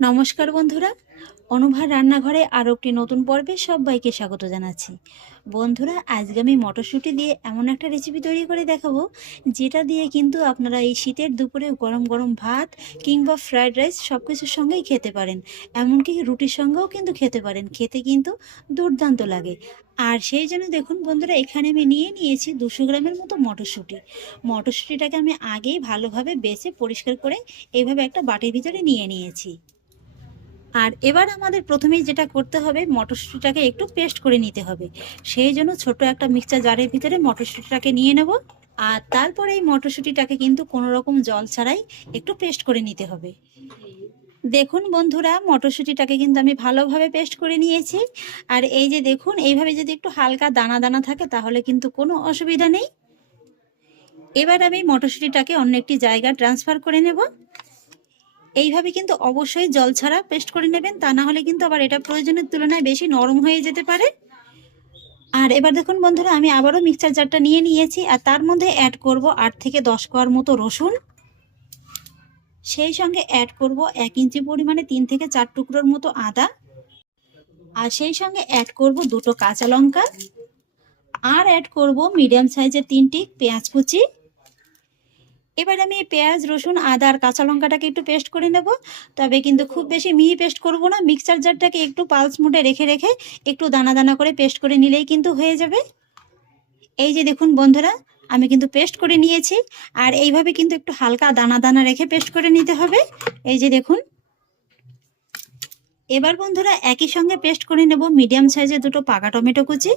নমস্কার বন্ধুরা, অনুভার রান্নাঘরে আরও একটি নতুন পর্বে সবাইকে স্বাগত জানাচ্ছি। বন্ধুরা, আজকে আমি মটরশুঁটি দিয়ে এমন একটা রেসিপি তৈরি করে দেখাবো, যেটা দিয়ে কিন্তু আপনারা এই শীতের দুপুরে গরম গরম ভাত কিংবা ফ্রায়েড রাইস সব কিছুর সঙ্গেই খেতে পারেন। এমনকি রুটির সঙ্গেও কিন্তু খেতে পারেন, খেতে কিন্তু দুর্দান্ত লাগে। আর সেই জন্য দেখুন বন্ধুরা, এখানে আমি নিয়েছি 200 গ্রামের মতো মটরশুঁটি। মটরশুঁটিটাকে আমি আগেই ভালোভাবে বেছে পরিষ্কার করে এইভাবে একটা বাটির ভিতরে নিয়ে নিয়েছি। আর এবার আমাদের প্রথমেই যেটা করতে হবে, মটরশুঁটিটাকে একটু পেস্ট করে নিতে হবে। সেই জন্য ছোট একটা মিক্সচার জারের ভিতরে মটরশুঁটিটাকে নিয়ে নেব। আর তারপরে এই মটরশুঁটিটাকে কিন্তু কোনো রকম জল ছাড়াই একটু পেস্ট করে নিতে হবে। দেখুন বন্ধুরা, মটরশুঁটিটাকে কিন্তু আমি ভালোভাবে পেস্ট করে নিয়েছি। আর এই যে দেখুন, এইভাবে যদি একটু হালকা দানা দানা থাকে তাহলে কিন্তু কোনো অসুবিধা নেই। এবার আমি মটরশুঁটিটাকে অন্য একটি জায়গায় ট্রান্সফার করে নেব। এইভাবে কিন্তু অবশ্যই জল ছাড়া পেস্ট করে নেবেন, তা না হলে কিন্তু আবার এটা প্রয়োজনের তুলনায় বেশি নরম হয়ে যেতে পারে। আর এবার দেখুন বন্ধুরা, আমি আবারও মিক্সচার জারটা নিয়ে নিয়েছি আর তার মধ্যে অ্যাড করব 8 থেকে 10 কোয়ার মতো রসুন। সেই সঙ্গে অ্যাড করব 1 ইঞ্চি পরিমাণে 3 থেকে 4 টুকরোর মতো আদা। আর সেই সঙ্গে অ্যাড করব 2টো কাঁচা লঙ্কা। আর অ্যাড করব মিডিয়াম সাইজের 3টি পেঁয়াজ কুচি। এবার আমি পেঁয়াজ, রসুন, আদা আর কাঁচা লঙ্কাটাকে একটু পেস্ট করে নেব। তবে কিন্তু খুব বেশি মিহি পেস্ট করব না, মিক্সচার জারটাকে একটু পালস মোডে রেখে রেখে একটু দানা দানা করে পেস্ট করে নিলেই কিন্তু হয়ে যাবে। এই যে দেখুন বন্ধুরা, আমি কিন্তু পেস্ট করে নিয়েছি। আর এইভাবে কিন্তু একটু হালকা দানা দানা রেখে পেস্ট করে নিতে হবে। এই যে দেখুন। এবার বন্ধুরা, একই সঙ্গে পেস্ট করে নেব মিডিয়াম সাইজের 2টো পাকা টমেটো কুচি।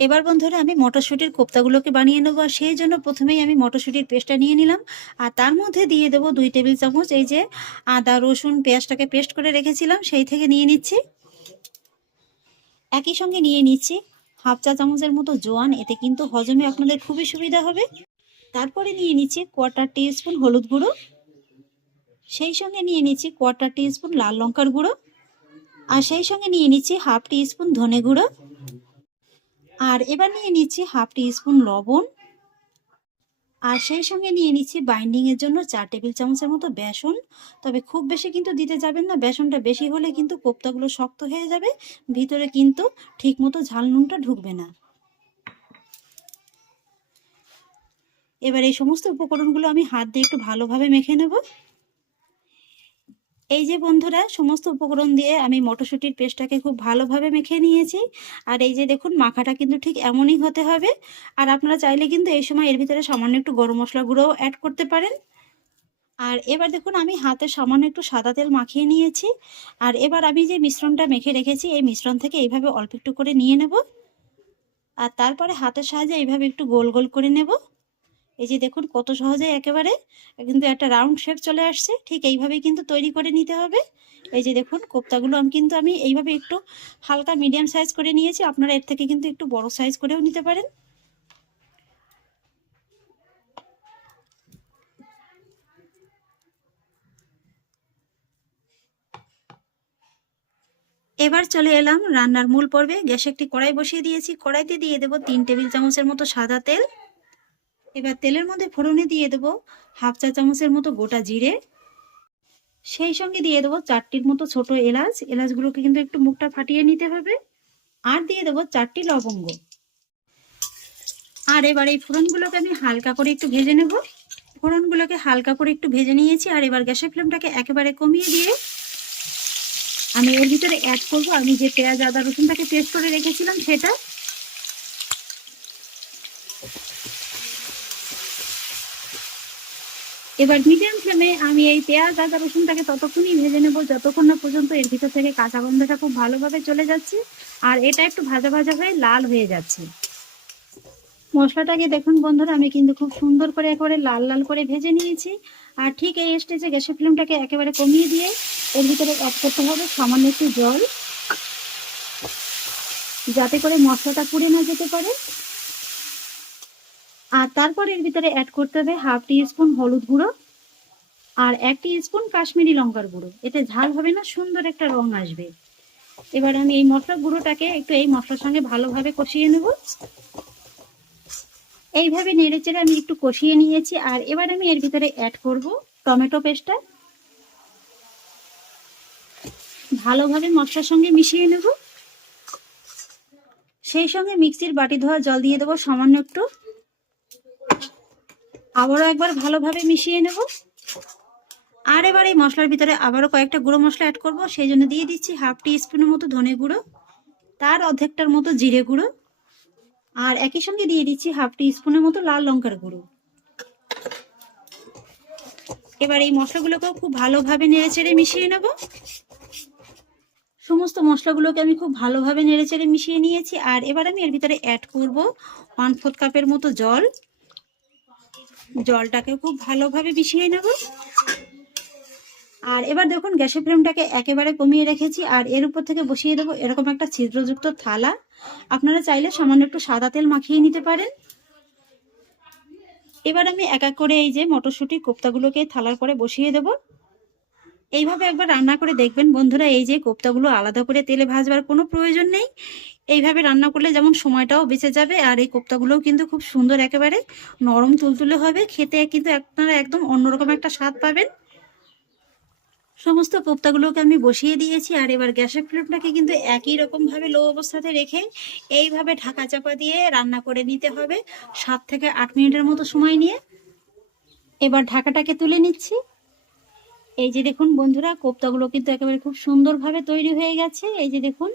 এবার বন্ধুরা, আমি মটরশুঁটির কোপ্তাগুলোকে বানিয়ে নেবো। সেই জন্য প্রথমেই আমি মটরশুঁটির পেস্টটা নিয়ে নিলাম। আর তার মধ্যে দিয়ে দেবো 2 টেবিল চামচ এই যে আদা, রসুন, পেঁয়াজটাকে পেস্ট করে রেখেছিলাম, সেই থেকে নিয়ে নিচ্ছি। একই সঙ্গে নিয়ে নিচ্ছি হাফ চা চামচের মতো জোয়ান, এতে কিন্তু হজমে আপনাদের খুবই সুবিধা হবে। তারপরে নিয়ে নিচ্ছি কোয়ার্টার টিস্পুন হলুদ গুঁড়ো। সেই সঙ্গে নিয়ে নিচ্ছি কোয়ার্টার টিস্পুন লাল লঙ্কার গুঁড়ো। আর সেই সঙ্গে নিয়ে নিচ্ছি হাফ টিস্পুন ধনে গুঁড়ো। আর এবার নিয়ে নিচ্ছি হাফ টিস্পুন লবণ। আর সেই সঙ্গে নিয়ে নিচ্ছি বাইন্ডিং এর জন্য 4 টেবিল চামচের মতো বেসন। তবে খুব বেশি কিন্তু দিতে যাবেন না, বেসনটা বেশি হলে কিন্তু কোপ্তাগুলো শক্ত হয়ে যাবে, ভিতরে কিন্তু ঠিক মতো ঝাল নুনটা ঢুকবে না। এবার এই সমস্ত উপকরণগুলো আমি হাত দিয়ে একটু ভালোভাবে মেখে নেব। এই যে বন্ধুরা, সমস্ত উপকরণ দিয়ে আমি মটরশুঁটির পেস্টটাকে খুব ভালোভাবে মেখে নিয়েছি। আর এই যে দেখুন, মাখাটা কিন্তু ঠিক এমনই হতে হবে। আর আপনারা চাইলে কিন্তু এই সময় এর ভিতরে সামান্য একটু গরম মশলা গুঁড়োও অ্যাড করতে পারেন। আর এবার দেখুন, আমি হাতে সামান্য একটু সাদা তেল মাখিয়ে নিয়েছি। আর এবার আমি যে মিশ্রণটা মেখে রেখেছি, এই মিশ্রণ থেকে এইভাবে অল্প একটু করে নিয়ে নেব। আর তারপরে হাতের সাহায্যে এইভাবে একটু গোল গোল করে নেব। এই যে দেখুন, কত সহজে একেবারে কিন্তু একটা রাউন্ড শেপ চলে আসছে। ঠিক এইভাবেই কিন্তু তৈরি করে নিতে হবে। এই যে দেখুন, কোপ্তাগুলো আমি এইভাবে একটু হালকা মিডিয়াম সাইজ করে নিয়েছি। আপনারা এর থেকে কিন্তু একটু বড় সাইজ করেও নিতে পারেন। এবার চলে এলাম রান্নার মূল পর্বে। গ্যাসে একটি কড়াই বসিয়ে দিয়েছি। কড়াইতে দিয়ে দেবো 3 টেবিল চামচের মতো সাদা তেল। এবার তেলের মধ্যে ফোড়নে দিয়ে দেবো হাফ চা চামচের মতো গোটা জিরে। সেই সঙ্গে দিয়ে দেবো 4টির মতো ছোট এলাচ। এলাচগুলোকে কিন্তু একটু মুখটা ফাটিয়ে নিতে হবে। আর দিয়ে দেবো 4টি লবঙ্গ। আর এবার এই ফোড়নগুলোকে আমি হালকা করে একটু ভেজে নেব। ফোড়নগুলোকে হালকা করে একটু ভেজে নিয়েছি। আর এবার গ্যাসের ফ্লেমটাকে একেবারে কমিয়ে দিয়ে আমি এর ভিতরে অ্যাড করবো আমি যে পেঁয়াজ, আদা, রসুনটাকে পেস্ট করে রেখেছিলাম সেটা। এবার মিডিয়াম ফ্লেমে আমি এই পেঁয়াজ, আদা, রসুনটাকে ততক্ষণই ভেজে নেব যতক্ষণ না পর্যন্ত এর ভিতর থেকে কাঁচা গন্ধটা খুব ভালোভাবে চলে যাচ্ছে আর এটা একটু ভাজা ভাজা হয়ে লাল হয়ে যাচ্ছে। মশলাটাকে দেখুন বন্ধুরা, আমি কিন্তু খুব সুন্দর করে একেবারে লাল লাল করে ভেজে নিয়েছি। আর ঠিক এই স্টেজে গ্যাসের ফ্লেমটাকে একেবারে কমিয়ে দিয়ে এর ভিতরে অ্যাড করতে হবে সামান্য একটু জল, যাতে করে মশলাটা পুড়ে না যেতে পারে। আর তারপর এর ভিতরে অ্যাড করতে হবে হাফ টিস্পুন হলুদ গুঁড়ো আর 1 টিস্পুন কাশ্মীরি লঙ্কার গুঁড়ো। এতে ঝাল হবে না, সুন্দর একটা রং আসবে। এবার আমি এই মশলা গুঁড়োটাকে একটু এই মশলার সঙ্গে ভালোভাবে কষিয়ে নেব। এইভাবে নেড়েচেড়ে আমি একটু কষিয়ে নিয়েছি। আর এবার আমি এর ভিতরে অ্যাড করব টমেটো পেস্টটা। ভালোভাবে মশলার সঙ্গে মিশিয়ে নেব। সেই সঙ্গে মিক্সির বাটি ধোয়া জল দিয়ে দেবো সামান্য একটু। আবারও একবার ভালোভাবে মিশিয়ে নেব। আর এবার এই মশলার ভিতরে আবারও কয়েকটা গুঁড়ো মশলা অ্যাড করব। সেই জন্য দিয়ে দিচ্ছি হাফ টি স্পুনের মতো ধনে গুঁড়ো, তার অর্ধেকটার মতো জিরে গুঁড়ো, আর একই সঙ্গে দিয়ে দিচ্ছি হাফ টি স্পুনের মতো লাল লঙ্কার গুঁড়ো। এবার এই মশলাগুলোকেও খুব ভালোভাবে নেড়েচেড়ে মিশিয়ে নেব। সমস্ত মশলাগুলোকে আমি খুব ভালোভাবে নেড়েচেড়ে মিশিয়ে নিয়েছি। আর এবার আমি এর ভিতরে অ্যাড করব 1/4 কাপের মতো জল। জলটাকে খুব ভালোভাবে মিশিয়ে নেব। আর এবার দেখুন গ্যাসের ফ্লেমটাকে একেবারে কমিয়ে রেখেছি। আর এর উপর থেকে বসিয়ে দেবো এরকম একটা ছিদ্রযুক্ত থালা। আপনারা চাইলে সামান্য একটু সাদা তেল মাখিয়ে নিতে পারেন। এবার আমি এক এক করে এই যে মটরশুঁটি কোপ্তাগুলোকে থালার পরে বসিয়ে দেব। এইভাবে একবার রান্না করে দেখবেন বন্ধুরা, এই যে কোপ্তাগুলো আলাদা করে তেলে ভাজবার কোনো প্রয়োজন নেই। এইভাবে রান্না করলে যেমন সময়টাও বেঁচে যাবে, আর এই কোপ্তাগুলোও কিন্তু খুব সুন্দর একেবারে নরম তুলতুলে হবে। খেতে কিন্তু আপনারা একদম অন্যরকম একটা স্বাদ পাবেন। সমস্ত কোপ্তাগুলোকে আমি বসিয়ে দিয়েছি। আর এবার গ্যাসের ফ্লেমটাকে কিন্তু একই রকম ভাবে লো অবস্থাতে রেখে এইভাবে ঢাকা চাপা দিয়ে রান্না করে নিতে হবে 7 থেকে 8 মিনিটের মতো সময় নিয়ে। এবার ঢাকাটাকে তুলে নিচ্ছি। এই যে দেখুন বন্ধুরা, কোপ্তাগুলো কিন্তু একেবারে খুব সুন্দরভাবে তৈরি হয়ে গেছে। এই যে দেখুন,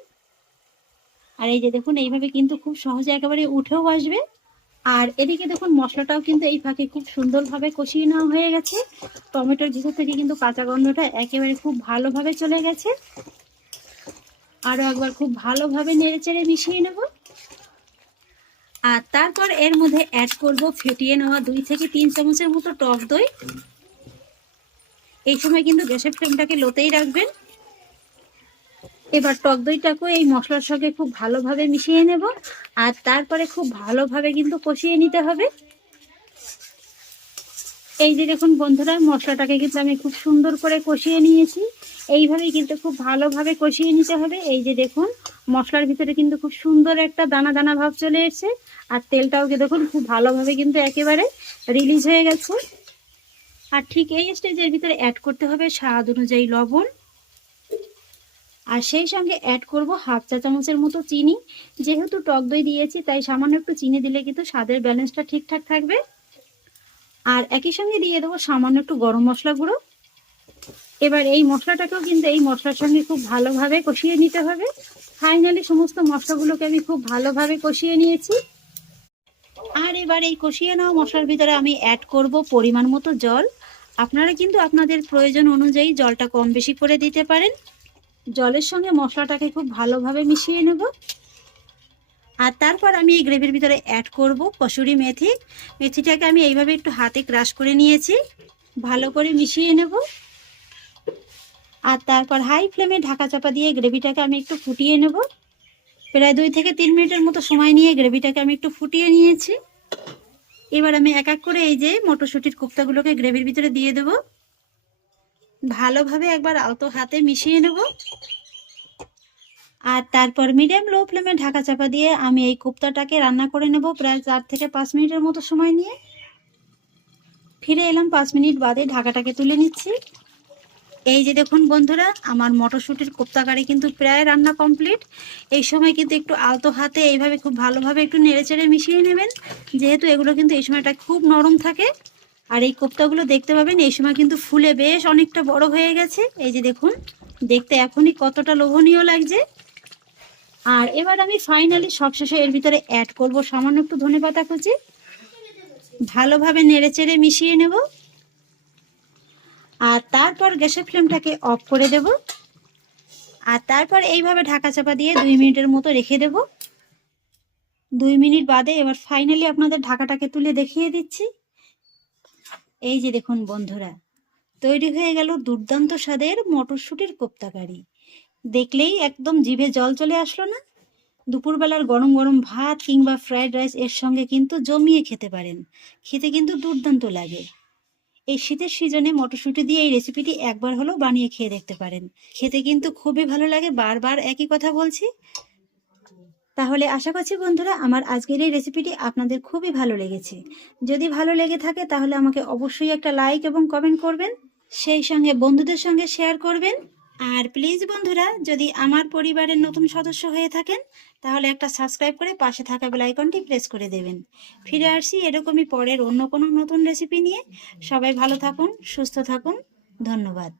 আর এই যে দেখুন এইভাবে কিন্তু খুব সহজে একেবারে উঠেও আসবে। আর এদিকে দেখুন মশলাটাও কিন্তু এই ফাঁকে খুব সুন্দরভাবে কষিয়ে নেওয়া হয়ে গেছে। টমেটোর ভিতর থেকে কিন্তু কাঁচা গন্ধটা একেবারে খুব ভালোভাবে চলে গেছে। আরও একবার খুব ভালোভাবে নেড়েচেড়ে মিশিয়ে নেব। আর তারপর এর মধ্যে অ্যাড করব ফেটিয়ে নেওয়া 2 থেকে 3 চামচের মতো টক দই। এই সময় কিন্তু গ্যাসের ফ্লেমটাকে লোতেই রাখবেন। এবার টক দইটাকে এই মশলার সঙ্গে খুব ভালোভাবে মিশিয়ে নেব। আর তারপরে খুব ভালোভাবে কিন্তু কষিয়ে নিতে হবে। এই যে দেখুন বন্ধুরা, মশলাটাকে কিন্তু আমি খুব সুন্দর করে কষিয়ে নিয়েছি। এইভাবেই কিন্তু খুব ভালোভাবে কষিয়ে নিতে হবে। এই যে দেখুন মশলার ভিতরে কিন্তু খুব সুন্দর একটা দানা দানা ভাব চলে এসেছে। আর তেলটাও দেখুন খুব ভালোভাবে কিন্তু একেবারে রিলিজ হয়ে গেছে। আর ঠিক এই স্টেজের ভিতরে অ্যাড করতে হবে স্বাদ অনুযায়ী লবণ। আর সেই সঙ্গে অ্যাড করব হাফ চা চামচের মতো চিনি। যেহেতু টক দই দিয়েছি তাই সামান্য একটু চিনি দিলে কিন্তু স্বাদের ব্যালেন্সটা ঠিকঠাক থাকবে। আর একই সঙ্গে দিয়ে দেবো সামান্য একটু গরম মশলা গুঁড়ো। এবার এই মশলাটাকেও কিন্তু এই মশলার সঙ্গে খুব ভালোভাবে কষিয়ে নিতে হবে। ফাইনালি সমস্ত মশলাগুলোকে আমি খুব ভালোভাবে কষিয়ে নিয়েছি। আর এবার এই কষিয়ে নেওয়া মশলার ভিতরে আমি অ্যাড করব পরিমাণ মতো জল। আপনারা কিন্তু আপনাদের প্রয়োজন অনুযায়ী জলটা কম বেশি করে দিতে পারেন। জলের সঙ্গে মশলাটাকে খুব ভালোভাবে মিশিয়ে নেব। আর তারপর আমি এই গ্রেভির ভিতরে অ্যাড করব কসুরি মেথি। মেথিটাকে আমি এইভাবে একটু হাতে ক্রাশ করে নিয়েছি। ভালো করে মিশিয়ে নেব। আর তারপর হাই ফ্লেমে ঢাকা চাপা দিয়ে গ্রেভিটাকে আমি একটু ফুটিয়ে নেব। প্রায় 2 থেকে 3 মিনিটের মতো সময় নিয়ে গ্রেভিটাকে আমি একটু ফুটিয়ে নিয়েছি। এবার আমি এক এক করে এই যে মটরশুঁটির কোপ্তাগুলোকে গ্রেভির ভিতরে দিয়ে দেব। ভালোভাবে একবার আলতো হাতে মিশিয়ে নেব। আর তারপর মিডিয়াম লো ফ্লেমে ঢাকা চাপা দিয়ে আমি এই কোপ্তাটাকে রান্না করে নেব প্রায় 4 থেকে 5 মিনিটের মতো সময় নিয়ে। ফিরে এলাম 5 মিনিট বাদে, ঢাকাটাকে তুলে নিচ্ছি। এই যে দেখুন বন্ধুরা, আমার মটরশুঁটির কোপ্তা কারি কিন্তু প্রায় রান্না কমপ্লিট। এই সময় কিন্তু একটু আলতো হাতে এইভাবে খুব ভালোভাবে একটু নেড়েচেড়ে মিশিয়ে নেবেন, যেহেতু এগুলো কিন্তু এই সময়টা খুব নরম থাকে। আর এই কোপ্তাগুলো দেখতে পাবেন এই সময় কিন্তু ফুলে বেশ অনেকটা বড় হয়ে গেছে। এই যে দেখুন, দেখতে এখনই কতটা লোভনীয় লাগছে। আর এবার আমি ফাইনালি সবশেষে এর ভিতরে অ্যাড করব সামান্য একটু ধনেপাতা কুচি। ভালোভাবে নেড়েচেড়ে মিশিয়ে নেব। আর তারপর গ্যাসের ফ্লেমটাকে অফ করে দেব। আর তারপর এইভাবে ঢাকা চাপা দিয়ে 2 মিনিটের মতো রেখে দেব। 2 মিনিট বাদে এবার ফাইনালি আপনাদের ঢাকাটাকে তুলে দেখিয়ে দিচ্ছি। এই যে দেখুন বন্ধুরা, তৈরি হয়ে গেল দুর্দান্ত স্বাদের মটরশুঁটির কোপ্তা কারি। দেখলেই একদম জিভে জল চলে আসলো না? দুপুরবেলার গরম গরম ভাত কিংবা ফ্রাইড রাইস এর সঙ্গে কিন্তু জমিয়ে খেতে পারেন। খেতে কিন্তু দুর্দান্ত লাগে। এই শীতের সিজনে মটরশুঁটি দিয়ে এই রেসিপিটি একবার হলেও বানিয়ে খেয়ে দেখতে পারেন। খেতে কিন্তু খুবই ভালো লাগে, বারবার একই কথা বলছি। তাহলে আশা করছি বন্ধুরা আমার আজকের এই রেসিপিটি আপনাদের খুবই ভালো লেগেছে। যদি ভালো লেগে থাকে তাহলে আমাকে অবশ্যই একটা লাইক এবং কমেন্ট করবেন। সেই সঙ্গে বন্ধুদের সঙ্গে শেয়ার করবেন। আর প্লিজ বন্ধুরা, যদি আমার পরিবারের নতুন সদস্য হয়ে থাকেন তাহলে একটা সাবস্ক্রাইব করে পাশে থাকা বেল আইকনটি প্রেস করে দেবেন। ফিরে আসছি এরকমই পরের অন্য কোনো নতুন রেসিপি নিয়ে। সবাই ভালো থাকুন, সুস্থ থাকুন। ধন্যবাদ।